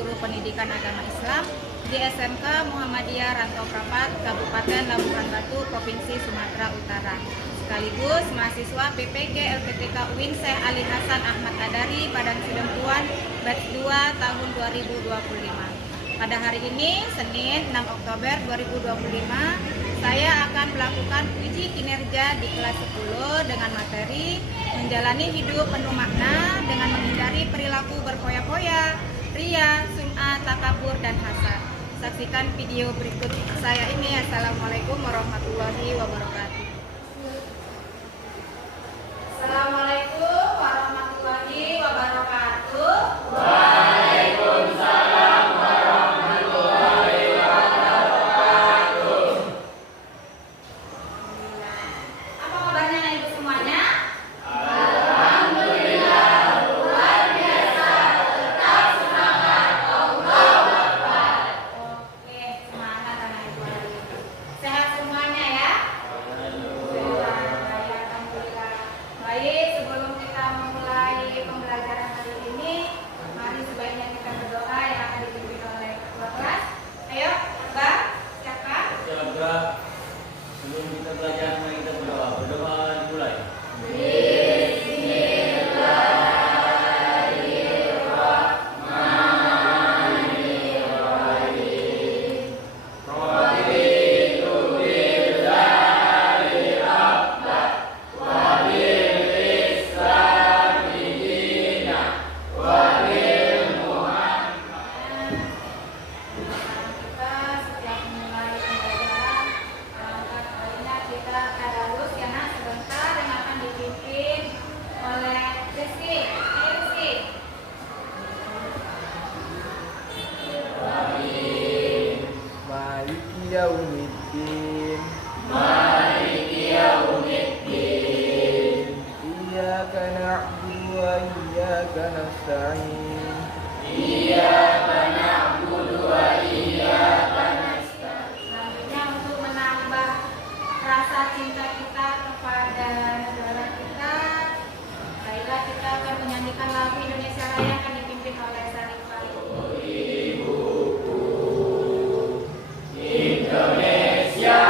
Guru Pendidikan Agama Islam di SMK Muhammadiyah Rantau Prapat, Kabupaten Labuhan Batu, Provinsi Sumatera Utara. Sekaligus mahasiswa PPG LPTK UIN Syekh Ali Hasan Ahmad Adari Padang Sidempuan Batch 2 tahun 2025. Pada hari ini, Senin 6 Oktober 2025, saya akan melakukan uji kinerja di kelas 10 dengan materi menjalani hidup penuh makna dengan menghindari perilaku berpoya-poya, ria, sum'ah, takabur, dan hasad. Saksikan video berikut saya ini. Assalamualaikum warahmatullahi wabarakatuh. Assalamualaikum warahmatullahi wabarakatuh. Waalaikumsalam warahmatullahi wabarakatuh. Apa kabarnya anak ibu semuanya? Alhamdulillah, luar biasa, tetap semangat, Allahu Akbar. Oke, semangat anak ibu hari ini. Sehat semuanya ya? Alhamdulillah. Baik, sebelum kita memulai pembelajaran hari ini, mari sebaiknya kita berdoa yang akan dipimpin oleh ketua kelas. Ayo, Bang, siapkan. Jaga. Sebelum kita belajar, mari kita berdoa. Berdoa dimulai. Kita setiap memulai pembelajaran, alangkah baiknya kita tadarus ya nak, sebentar yang akan dipimpin oleh Rizky. Ayo Rizky. Maliki yaumiddin. Maliki yaumiddin. Iyyaka na'budu wa iyyaka nasta'in. Iyyaka na'budu wa iyyaka Selanjutnya untuk menambah rasa cinta kita kepada negara kita, baiklah kita akan menyanyikan lagu Indonesia Raya akan dipimpin oleh Sarif Farid. Indonesia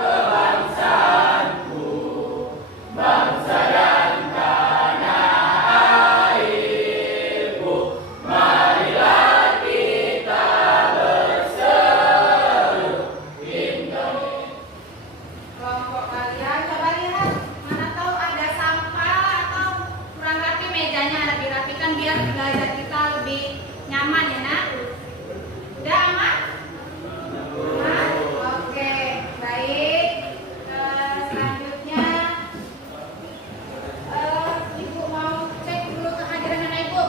kebangsaanku, bangsa dan tanah airku. Marilah kita berseru Indonesia. Kelompok kalian coba lihat, mana tahu ada sampah atau kurang rapi mejanya, lebih rapikan biar belajar kita lebih nyaman ya nak. Udah aman? Aman? Oke, baik. Selanjutnya ibu mau cek dulu kehadiran anak ibu.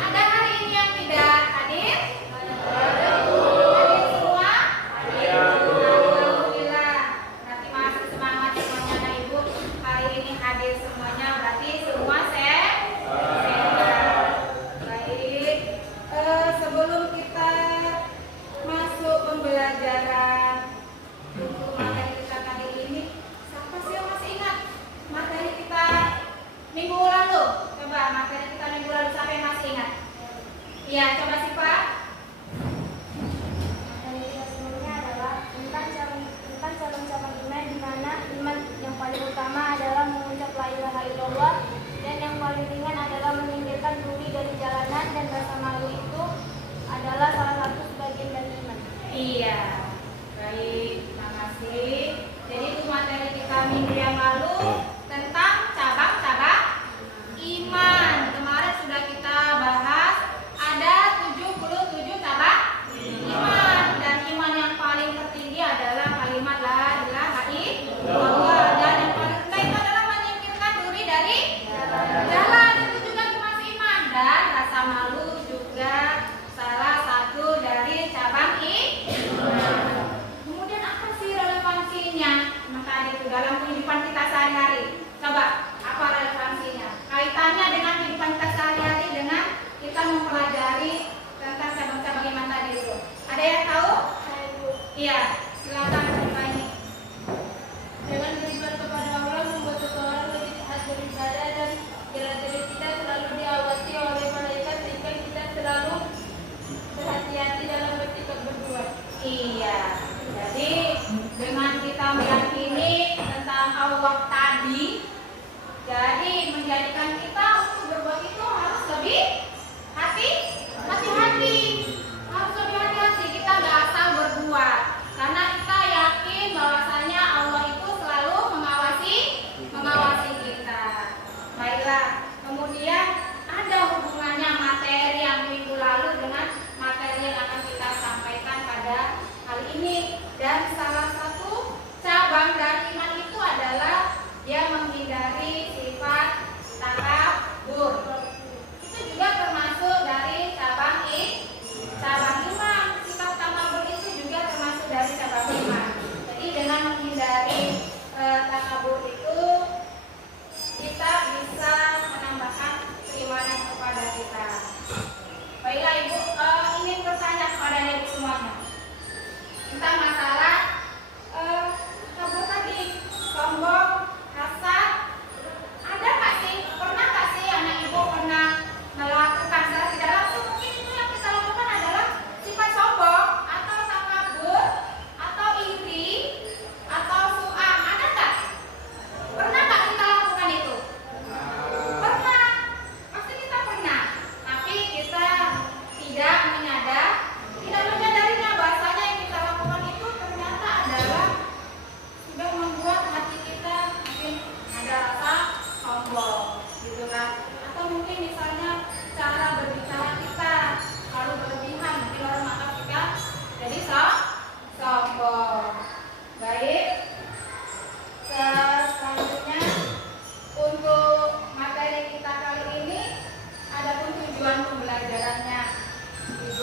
Ada hari ini yang tidak hadir? Hadir semua? Alhamdulillah. Berarti masih semangat semuanya anak ibu. Hari ini hadir semuanya, berarti semua sehat. Baik. Sebelum kita masuk pembelajaran untuk materi kita kali ini, siapa sih yang masih ingat materi kita minggu lalu? Coba materi kita minggu lalu siapa yang masih ingat? Iya, coba sih Pak. Materi kita sebelumnya adalah tentang cabang-cabang iman, di mana iman yang paling utama adalah mengucap la ilaha illallah, dan yang paling ringan adalah menyingkirkan duri dari jalanan, dan rasa malu itu adalah salah satu sebagian dari iman. Iya, baik, terima kasih. Jadi itu materi kita minggu yang lalu tentang cabang-cabang iman. Kemarin sudah kita bahas ada 77 cabang iman, dan iman yang paling tertinggi adalah kalimat la ilaha illallah, dan yang paling rendah itu adalah menyingkirkan duri dari jalan. Itu juga termasuk iman, dan rasa malu juga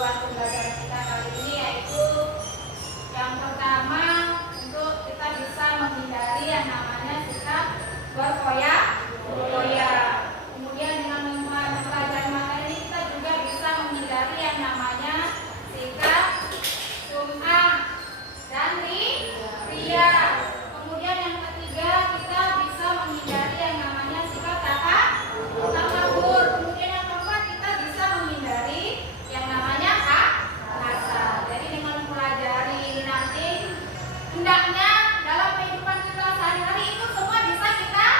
panduan pembelajaran kita kali ini, yaitu yang pertama untuk kita bisa menghindari yang namanya sikap berfoya-foya. Kemudian dengan mempelajari materi ini kita juga bisa menghindari yang namanya sikap sum'ah dan ria. Kemudian yang ketiga kita bisa menghindari yang namanya sikap takabur. Kemudian yang keempat kita bisa menghindari yang namanya hasad. Jadi dengan mempelajari nanti hendaknya dalam kehidupan kita sehari-hari itu semua bisa kita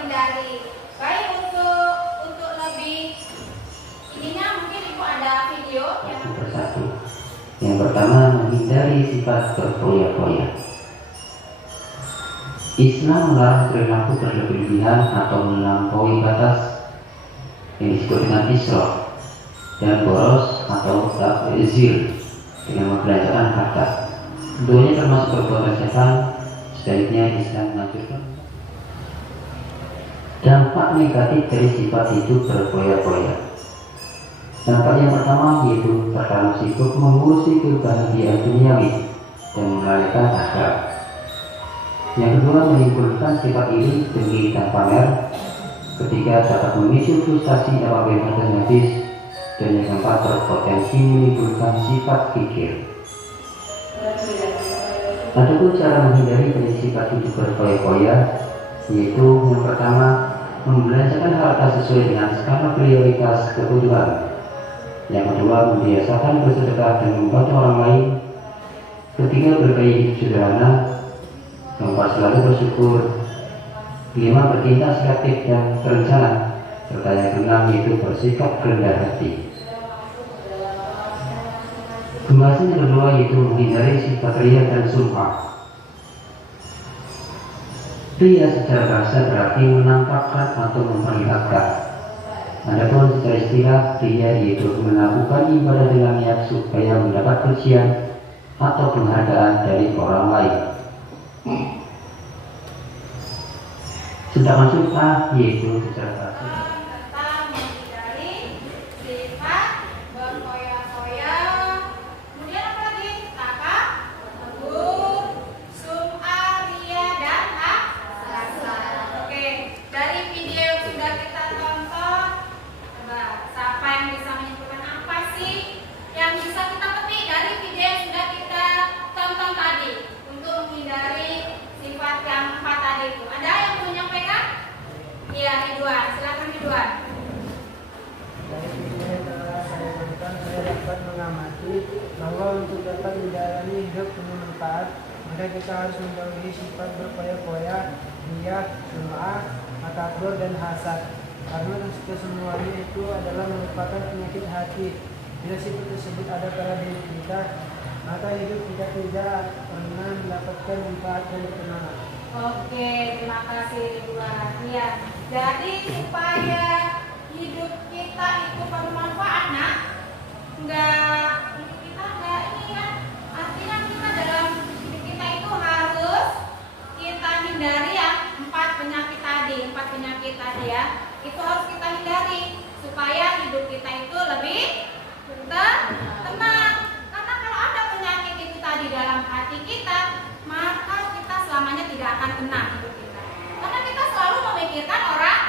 hindari. Baik, untuk lebih ininya mungkin Ibu ada video yang Persatu. Yang pertama, menghindari sifat berfoya-foya. Islam melarang perilaku berlebihan atau melampaui batas yang disebut dengan israf dan boros atau tabzir dengan membelanjakan harta. Keduanya termasuk perbuatan setan. Sebaliknya Islam menganjurkan dampak negatif dari sifat itu berfoya-foya. Dampak yang pertama yaitu terkadang sibuk mengurusi kebahagiaan duniawi dan melalaikan akhirat. Yang kedua, menimbulkan sifat iri, dengki, dan pamer. Ketiga, dapat memicu frustasi apabila harta habis. Dan yang keempat, berpotensi menimbulkan sifat fikir. Adapun cara menghindari dari sifat itu berfoya-foya, yaitu yang pertama, membelanjakan harta sesuai dengan skala prioritas kebutuhan. Yang kedua, membiasakan bersedekah dan membantu orang lain. Ketiga, bergaya hidup sederhana. Keempat, selalu bersyukur. Kelima, bertindak selektif dan terencana. Serta yang keenam yaitu bersikap rendah hati. Pembahasan yang kedua yaitu menghindari sifat ria dan sum'ah. Ria secara bahasa berarti menampakkan atau memperlihatkan. Adapun secara istilah, ria yaitu melakukan ibadah dengan niat supaya mendapat pujian atau penghargaan dari orang lain. Sedangkan sum'ah yaitu secara bahasa tentang menghindari sifat berfoya-foya. Kemudian apa lagi? Takabur, sum'ah, ria, dan hasad. Oke, dari video yang sudah kita tonton, coba siapa yang bisa menyimpulkan apa sih yang bisa kita petik dari video yang sudah kita tonton tadi untuk menghindari sifat yang 4 tadi itu? Ada yang mau menyampaikan? Iya, Ridwan. Silakan Ridwan. Dari video yang telah saya tonton, saya dapat mengamati bahwa untuk dapat menjalani hidup penuh manfaat, maka kita harus menjauhi sifat berfoya-foya, ria, sum'ah, takabur, dan hasad. Karena kesemuanya itu adalah merupakan penyakit hati. Bila sifat tersebut ada pada diri kita, maka hidup kita tidak pernah mendapatkan manfaat dan ketenangan. Oke, terima kasih Ridwan. Iya. Jadi supaya hidup kita itu bermanfaat, nah, hidup kita enggak ini kan, artinya kita dalam hidup kita itu harus kita hindari ya 4 penyakit tadi ya. Itu harus kita hindari supaya hidup kita itu lebih tenang. Karena kalau ada penyakit itu tadi dalam hati kita, maka kita selamanya tidak akan tenang hidup kita. Karena kita selalu memikirkan orang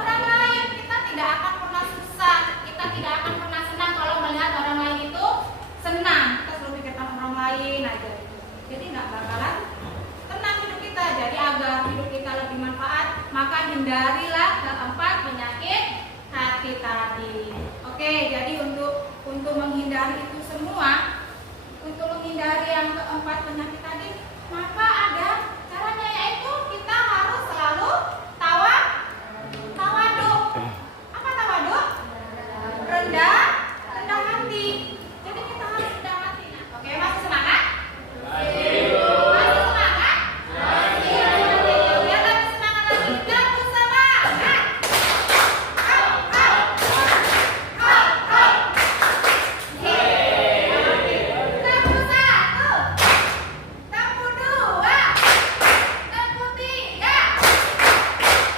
lain. Kita tidak akan pernah susah, kita tidak akan pernah senang kalau melihat orang lain itu senang. Kita selalu pikirkan orang lain aja. Jadi nggak bakalan tenang hidup kita. Jadi agar hidup kita lebih manfaat, maka hindarilah keempat penyakit hati tadi. Oke, jadi untuk menghindari itu semua, untuk menghindari yang keempat penyakit tadi, maka ada caranya, yaitu kita harus selalu tawaduk. Apa tawaduk? Rendah hati. Jadi kita harus rendah hati. Nah, oke, masih semangat? Masih semangat? Biar lebih semangat lagi. Gabung semangat. Tempo 1, tempo 2, tempo 3,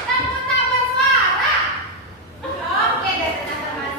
tempo tak bersuara. Oke, dari teman-teman.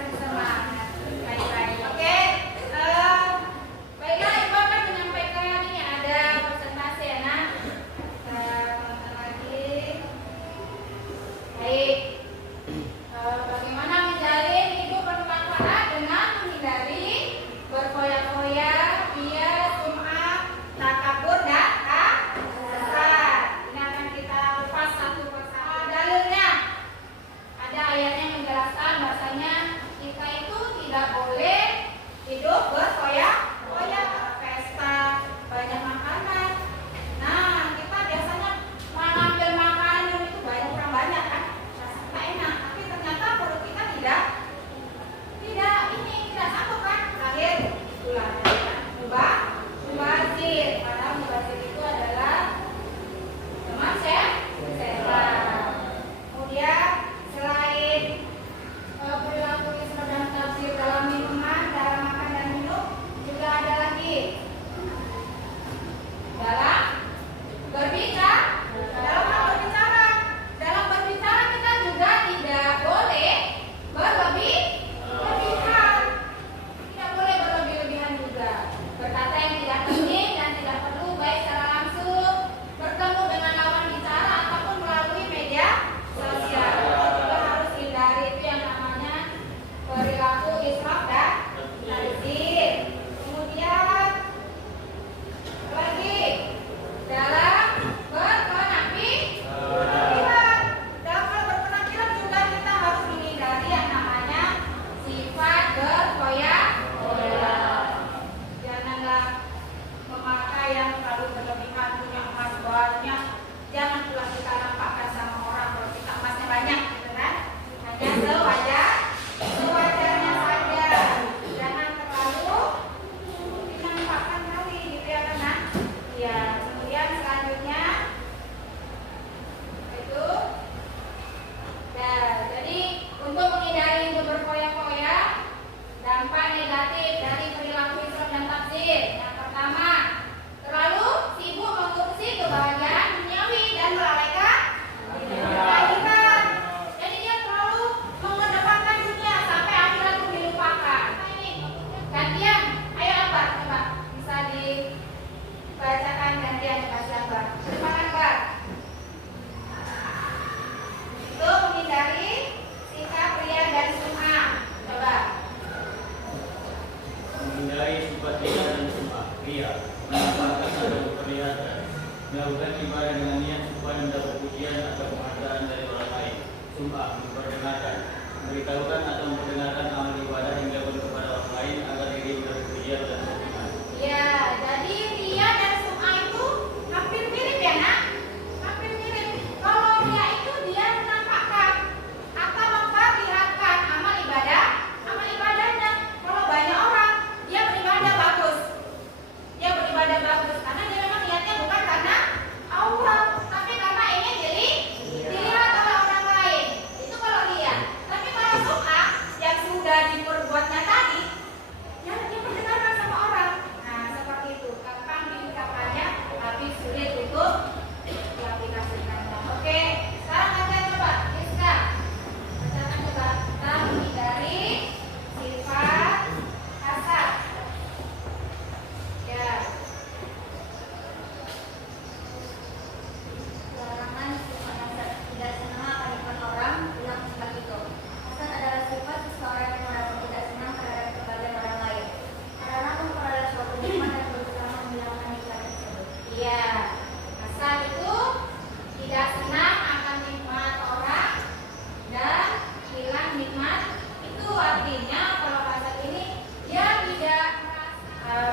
artinya kalau saat ini dia tidak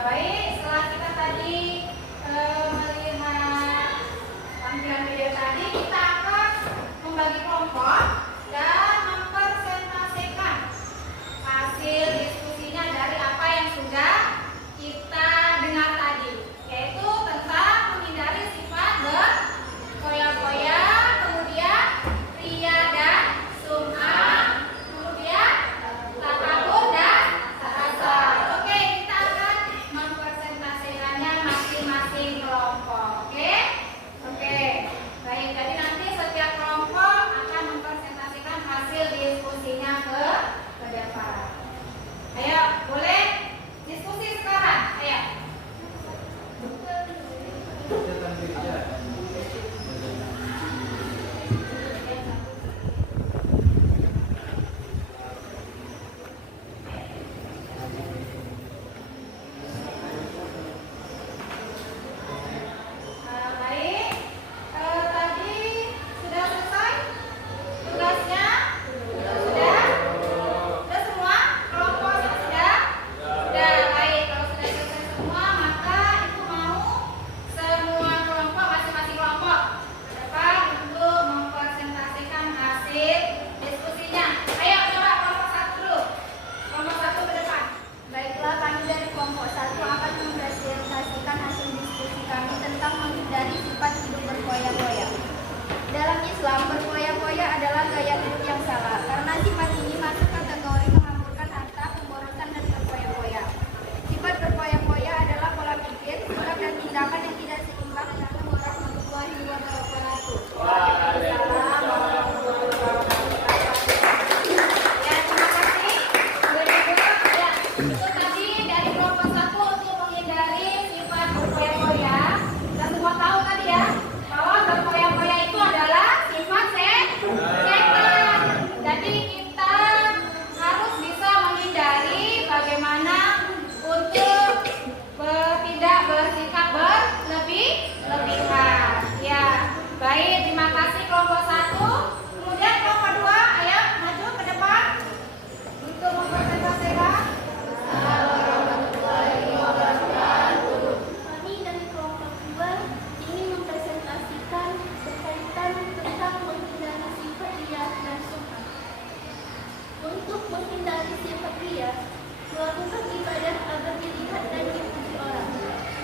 baik. Setelah kita tadi melihat tampilan video tadi, kita akan membagi kelompok dan mempresentasikan hasil diskusinya dari apa yang sudah kita dengar tadi, yaitu tentang menghindari sifat berfoya-foya, kemudian ria dan sum'ah, kemudian takabur dan takasur. Oke, kita akan mempresentasikannya masing-masing kelompok. Oke. Baik, jadi nanti setiap kelompok akan mempresentasikan hasil diskusinya ke depan. Ayo, boleh diskusi sekarang. Ayo. Baik, tadi sudah selesai tugasnya? Sudah? Sudah semua? Kelompok sudah? Sudah, baik. Kalau sudah selesai semua, maka itu mau semua kelompok, masing-masing kelompok ke depan untuk mempresentasikan hasil diskusinya. Ayo, coba kelompok satu dulu. Kelompok satu ke depan. Baiklah, kami dari kelompok 1 akan mempresentasikan hasil diskusi kami tentang menghindari sifat hidup berfoya-foya. Dalam Islam, berfoya-foya adalah gaya hidup yang salah karena sifat ini masuk kategori menghamburkan harta, pemborosan, dan berfoya-foya. Sifat berfoya-foya adalah pola pikir, sikap, dan tindakan yang tidak seimbang. Assalamualaikum warahmatullahi wabarakatuh. Waalaikumsalam warahmatullahi wabarakatuh. Ya, terima kasih. Berikut, ya, itu tadi dari kelompok satu untuk menghindari sifat berfoya-foya. Kita semua tahu tadi ya, bahwa berfoya-foya itu adalah sifat setan. Jadi kita harus bisa menghindari bagaimana untuk tidak bersikap berlebihan. Ya, baik. Terima kasih kelompok satu. Kemudian kelompok dua, ayo maju ke depan untuk mempresentasikan. Kami dari kelompok 2 ingin mempresentasikan berkaitan tentang menghindari sifat ria dan sum'ah. Untuk menghindari sifat ria, melakukan ibadah agar dilihat dan dipuji orang,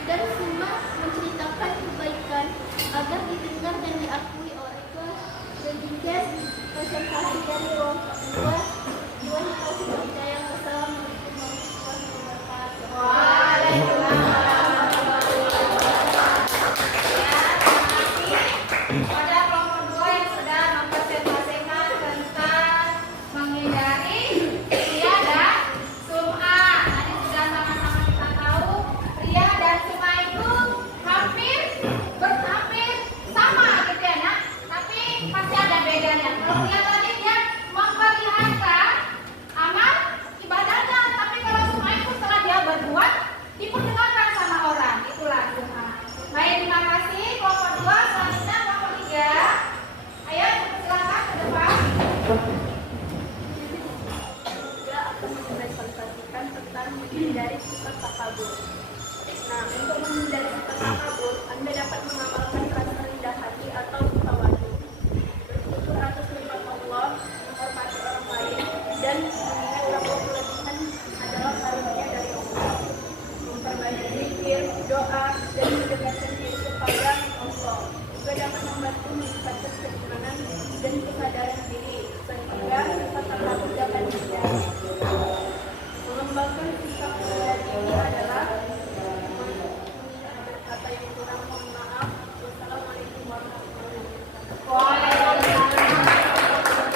dan sum'ah menceritakan kebaikan agar didengar dan diakui orang tua. Demikian presentasi dari kelompok 2. Wassalamualaikum warahmatullahi wabarakatuh. Waalaikumsalam. Ya, terima kasih pada kelompok dua yang sudah mempresentasikan tentang menghindari ria dan sum'ah. Tadi sudah sama-sama kita tahu ria dan sum'ah itu hampir sama gitu ya, nak. Tapi pasti ada bedanya. Kalau ria tadi dia memperlihatkan amal ibadahnya, tapi kalau sum'ah itu setelah dia berbuat diperdengarkan sama orang. Itulah sum'ah. Baik, terima kasih kelompok 2. Selanjutnya kelompok 3. Ayo silakan ke depan. Juga akan mempresentasikan tentang menghindari sifat takabur. Nah, untuk menghindari sifat takabur, Anda dapat mengamalkan rasa rendah hati atau tawadu, bersyukur atas nikmat Allah, menghormati orang lain, dan mengingat bahwa kelebihan adalah karunia dari Allah. Memperbanyak zikir, doa, dan mendekatkan diri kepada Allah juga dapat membantu meningkatkan keimanan dan kesadaran diri, sehingga sifat takabur dapat dihindari. Mengembangkan sikap rendah diri adalah berkata yang kurang, mohon maaf. Wassalamualaikum warahmatullahi wabarakatuh. Waalaikumsalam.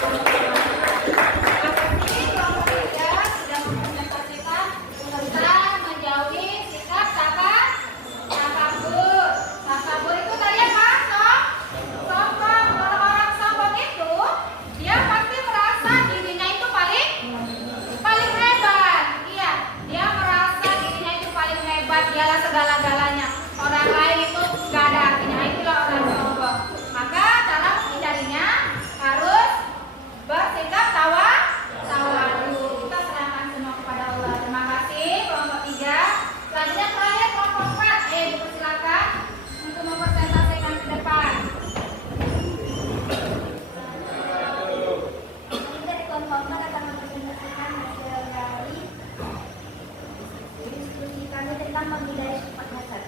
Terima kasih kelompok 3 sudah mempresentasikan tentang menjauhi sikap takabur. menghindari sifat hasad.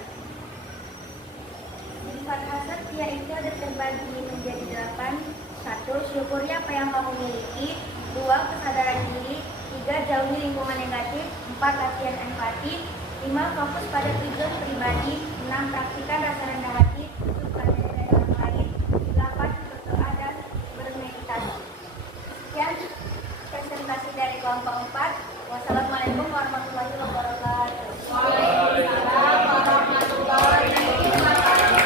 Sifat hasad yaitu ada terbagi menjadi 8. 1. Syukuri apa yang kamu miliki. 2. Kesadaran diri. 3. Jauhi lingkungan negatif. 4. Latihan empati. 5. Fokus pada tujuan pribadi. 6. Praktikan rasa rendah hati. 7. Pelajari dari orang lain. 8. Berdoa dan bermeditasi. Sekian presentasi dari kelompok 4. Wassalamualaikum warahmatullahi wabarakatuh. Waalaikumsalam warahmatullahi wabarakatuh.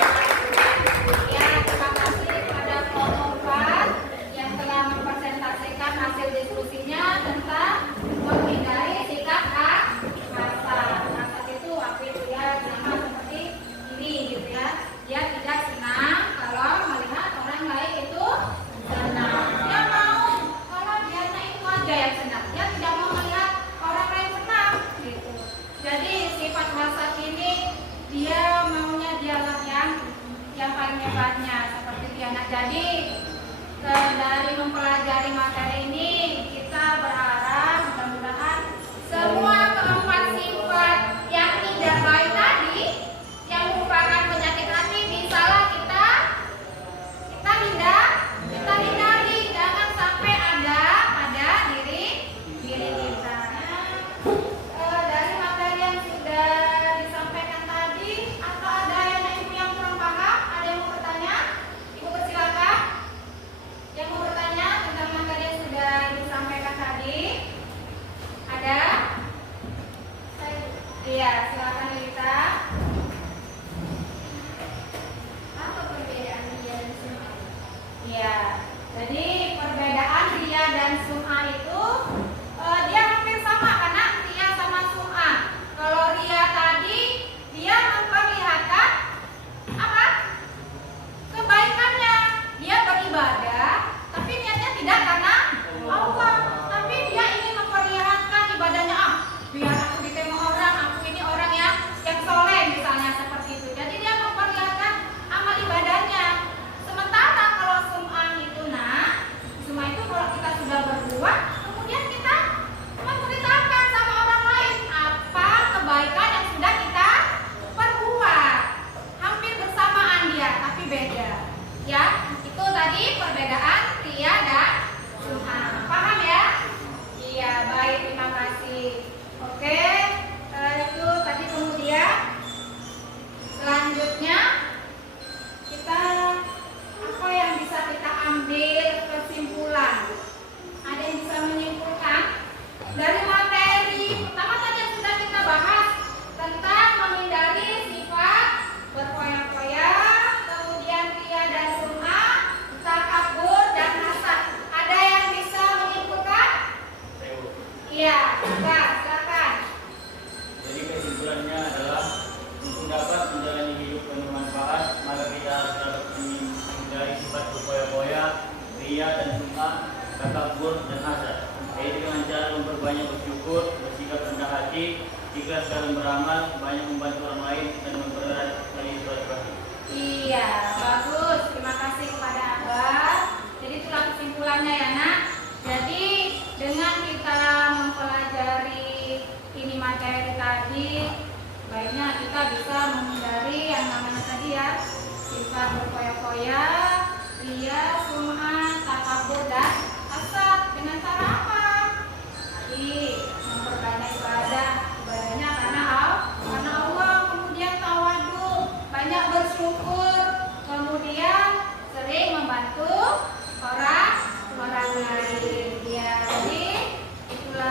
Ya, terima kasih kepada kelompok 4 yang telah mempresentasikan hasil diskusinya tentang menghindari sikap hasad. Hasad itu apa itu ya? Sama seperti ini gitu ya. Dia tidak senang kalau melihat orang lain itu senang. Dia mau kalau dianya itu aja yang senang. Dia tidak mau melihat orang lain senang gitu. Jadi sifat hasad ini dia maunya dialah yang paling hebatnya seperti dia. Nah, jadi dari mempelajari materi ini kita berharap mudah-mudahan semua keempat sifat yang tidak baik tadi yang merupakan penyakit hati bisalah kita hindari, jangan sampai ada pada diri kita. Dari materi yang sudah disampaikan tadi, atau ada yang kurang paham? Ada yang mau bertanya? Ibu persilakan. Yang mau bertanya tentang materi yang sudah disampaikan tadi? Ada? Iya, silakan Lita. Apa perbedaan ria dan sum'ah? Iya, jadi perbedaan ria dan sum'ah itu dia hampir sama karena ria sama sum'ah. Kalau ria tadi dia memperlihatkan apa? Kebaikannya. Dia beribadah, tapi niatnya tidak karena Allah, tapi dia ingin memperlihatkan ibadahnya. Biar aku diterima orang, aku ini orang yang soleh misalnya seperti itu. Jadi dia memperlihatkan amal ibadahnya. Sementara kalau sum'ah itu sum'ah itu kalau kita sudah berbuat, kemudian kita memberitakan sama orang lain apa kebaikan yang sudah kita perbuat. Hampir bersamaan dia, tapi beda. Ya, itu tadi perbedaan ria dan sum'ah. Paham ya? Iya, baik, terima kasih. Oke, itu tadi kemudian selanjutnya kita apa yang bisa kita ambil kesimpulan? Ada yang bisa menyimpulkan dari materi pertama tadi yang sudah kita bahas tentang menghindari sifat berfoya-foya, kemudian ria dan sum'ah, takabur dan hasad. Ada yang bisa menyimpulkan? Iya, silakan. Jadi kesimpulannya adalah untuk dapat menjalani hidup penuh manfaat, maka kita harus dapat menghindari sifat berfoya-foya, ria dan sum'ah, takabur dan hasad. Yaitu dengan cara memperbanyak bersyukur, bersikap rendah hati, ikhlas dalam beramal, banyak membantu orang lain dan mempererat tali silaturahmi. Iya, bagus. Terima kasih kepada Abah. Jadi itulah kesimpulannya ya nak. Jadi dengan kita mempelajari ini materi tadi, baiknya kita bisa menghindari yang namanya tadi ya sifat berfoya-foya, ria, sum'ah, takabur dan hasad. Dengan cara apa? Tadi memperbanyak ibadahnya karena Allah, kemudian tawadu, banyak bersyukur, kemudian sering membantu orang lain. Ya, jadi itulah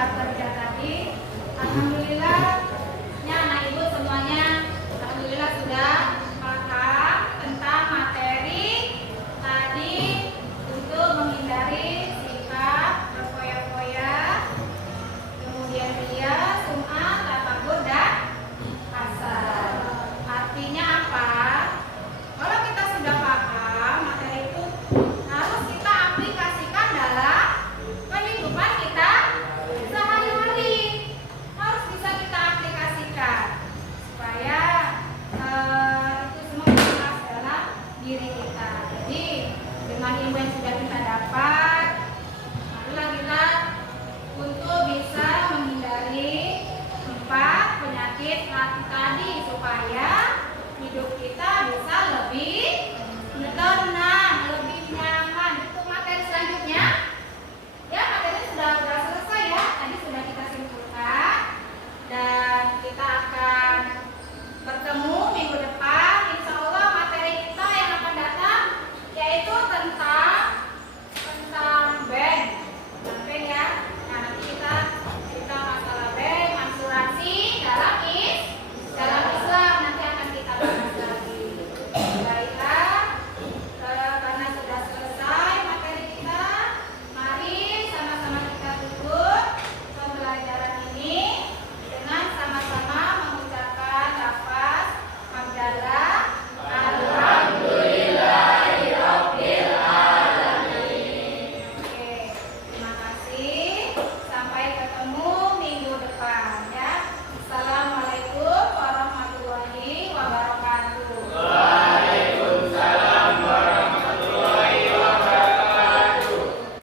lembar kerja tadi, alhamdulillahnya anak ibu semuanya alhamdulillah sudah paham tentang materi tadi untuk menghindari sikap berfoya-foya, kemudian ria, sum'ah, takabur, dan hasad. Artinya apa? Kalau kita sudah paham materi itu, harus kita aplikasikan dalam kehidupan kita sehari-hari. Harus bisa kita aplikasikan supaya itu semua jelas dalam diri kita. Jadi dengan ilmu yang sudah kita dapat, marilah kita untuk bisa menghindari 4 penyakit hati tadi supaya